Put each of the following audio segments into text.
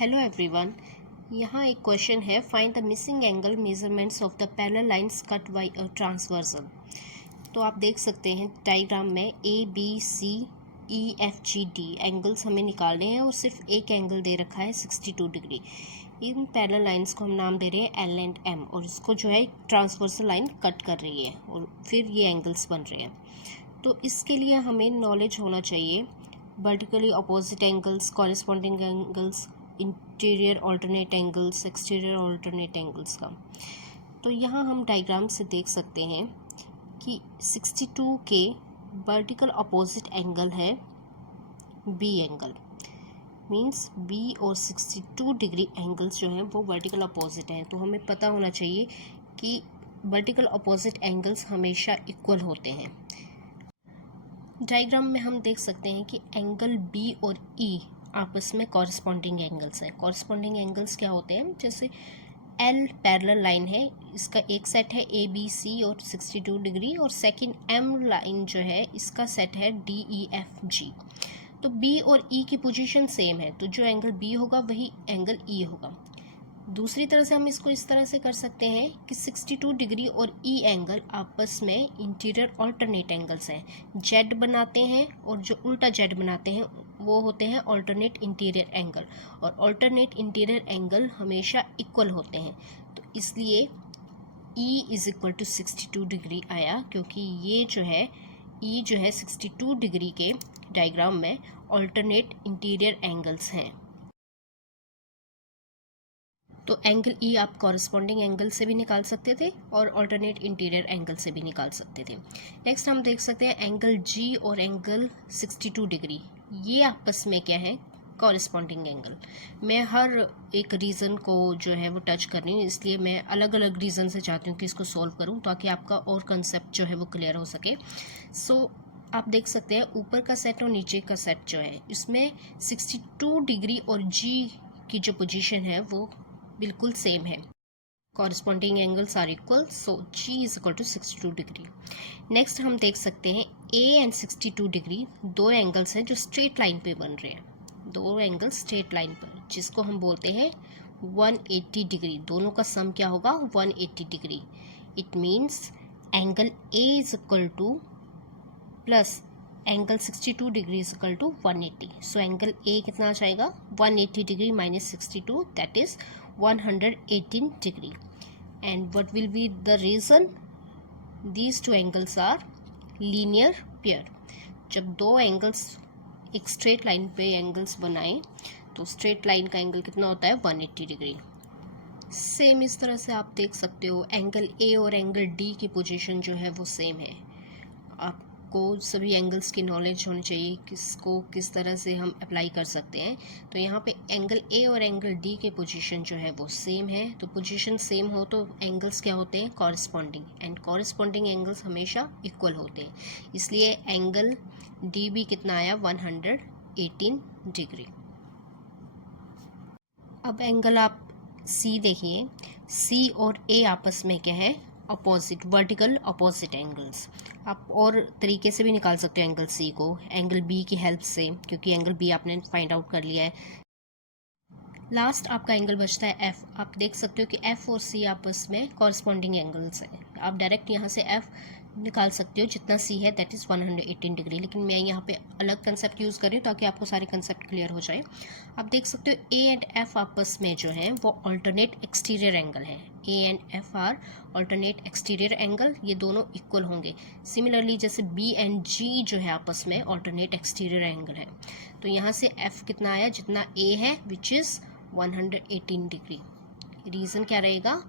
Hello everyone, यहाँ एक question है, find the missing angle measurements of the parallel lines cut by a transversal. तो आप देख सकते हैं डायग्राम में A B C E F G D angles हमें निकालने हैं और सिर्फ एक एंगल दे रखा है 62 डिग्री। इन पैरेलल लाइंस को हम नाम दे रहे हैं एल एंड एम और इसको जो है ट्रांसवर्सल लाइन कट कर रही है और फिर ये एंगल्स बन रहे हैं। तो इसके लिए हमें नॉलेज होना चाहिए vertically opposite angles, corresponding angles, interior alternate angles, exterior alternate angles का। तो यहाँ हम डायग्राम से देख सकते हैं कि 62 के वर्टिकल अपोजिट एंगल है बी एंगल, मींस बी और 62 डिग्री एंगल्स जो हैं वो वर्टिकल अपोजिट हैं। तो हमें पता होना चाहिए कि वर्टिकल अपोजिट एंगल्स हमेशा इक्वल होते हैं। डायग्राम में हम देख सकते हैं कि एंगल बी और ई आपस में कॉरेस्पॉन्डिंग एंगल्स हैं। कॉरेस्पॉन्डिंग एंगल्स क्या होते हैं? जैसे एल पैरेलल लाइन है, इसका एक सेट है ए बी सी और 62 डिग्री, और सेकंड एम लाइन जो है इसका सेट है डी ई एफ जी। तो बी और ई की पोजीशन सेम है, तो जो एंगल बी होगा वही एंगल ई होगा। दूसरी तरह से हम इसको इस तरह से कर सकते हैं कि 62 डिग्री और ई एंगल आपस में इंटीरियर ऑल्टरनेट एंगल्स हैं, जेड बनाते हैं, और जो उल्टा जेड बनाते हैं वो होते हैं ऑल्टरनेट इंटीरियर एंगल, और ऑल्टरनेट इंटीरियर एंगल हमेशा इक्वल होते हैं। तो इसलिए E is equal to 62 degree आया, क्योंकि ये जो है ई जो है 62 डिग्री के डायग्राम में ऑल्टरनेट इंटीरियर एंगल्स हैं। तो एंगल ई आप कॉरेस्पॉन्डिंग एंगल से भी निकाल सकते थे और ऑल्टरनेट इंटीरियर एंगल से भी निकाल सकते थे। नेक्स्ट हम देख सकते हैं एंगल जी और एंगल 62 डिग्री, ये आपस में क्या है? Corresponding angle. मैं हर एक रीज़न को जो है वो टच कर रही हूँ, इसलिए मैं अलग अलग रीज़न से चाहती हूँ कि इसको सॉल्व करूँ ताकि आपका और कंसेप्ट जो है वो क्लियर हो सके। सो आप देख सकते हैं ऊपर का सेट और नीचे का सेट जो है इसमें 62 डिग्री और जी की जो पोजीशन है वो बिल्कुल सेम है। Corresponding angles are equal, so G is equal to 62 degree. Next हम देख सकते हैं ए एंड 62 डिग्री दो एंगल्स हैं जो स्ट्रेट लाइन पे बन रहे हैं। दो एंगल स्ट्रेट लाइन पर, जिसको हम बोलते हैं 180 डिग्री। दोनों का सम क्या होगा? 180 degree. It means angle A is equal to plus angle 62 degree is equal to 180। So angle A कितना आ जाएगा? 180 degree minus 62, that is 118 degree. And what will be the reason? These two angles are linear pair. जब दो angles एक straight line पे angles बनाएं तो straight line का एंगल कितना होता है? 180 डिग्री। सेम इस तरह से आप देख सकते हो एंगल ए और एंगल डी की पोजीशन जो है वो सेम है। आपको सभी एंगल्स की नॉलेज होनी चाहिए, किसको किस तरह से हम अप्लाई कर सकते हैं। तो यहाँ पे एंगल ए और एंगल डी के पोजीशन जो है वो सेम है। तो पोजीशन सेम हो तो एंगल्स क्या होते हैं? कॉरेस्पॉन्डिंग, एंड कॉरेस्पॉन्डिंग एंगल्स हमेशा इक्वल होते हैं। इसलिए एंगल डी भी कितना आया? 118 डिग्री। अब एंगल आप सी देखिए, सी और ए आपस में क्या है? Opposite, vertical opposite angles. आप और तरीके से भी निकाल सकते हो एंगल सी को, एंगल बी की हेल्प से, क्योंकि एंगल बी आपने फाइंड आउट कर लिया है। लास्ट आपका एंगल बचता है एफ। आप देख सकते हो कि एफ और सी आपस में कॉरेस्पॉन्डिंग एंगल्स हैं। आप डायरेक्ट यहाँ से एफ निकाल सकते हो, जितना सी है दैट इज़ 118 डिग्री, लेकिन मैं यहाँ पे अलग कंसेप्ट यूज़ कर रही हूँ ताकि आपको सारे कंसेप्ट क्लियर हो जाए। आप देख सकते हो ए एंड एफ आपस में जो है वो अल्टरनेट एक्सटीरियर एंगल है। A and F R alternate exterior angle, ये दोनों इक्वल होंगे। सिमिलरली जैसे बी एंड जी जो है आपस में अल्टरनेट एक्सटीरियर एंगल है। तो यहाँ से एफ कितना आया? जितना ए है, विच इज़ 118 डिग्री। रीज़न क्या रहेगा?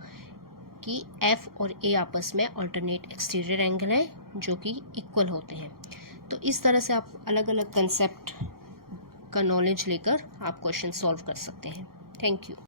कि F और A आपस में अल्टरनेट एक्सटीरियर एंगल है जो कि इक्वल होते हैं। तो इस तरह से आप अलग अलग कंसेप्ट का नॉलेज लेकर आप क्वेश्चन सॉल्व कर सकते हैं। Thank you.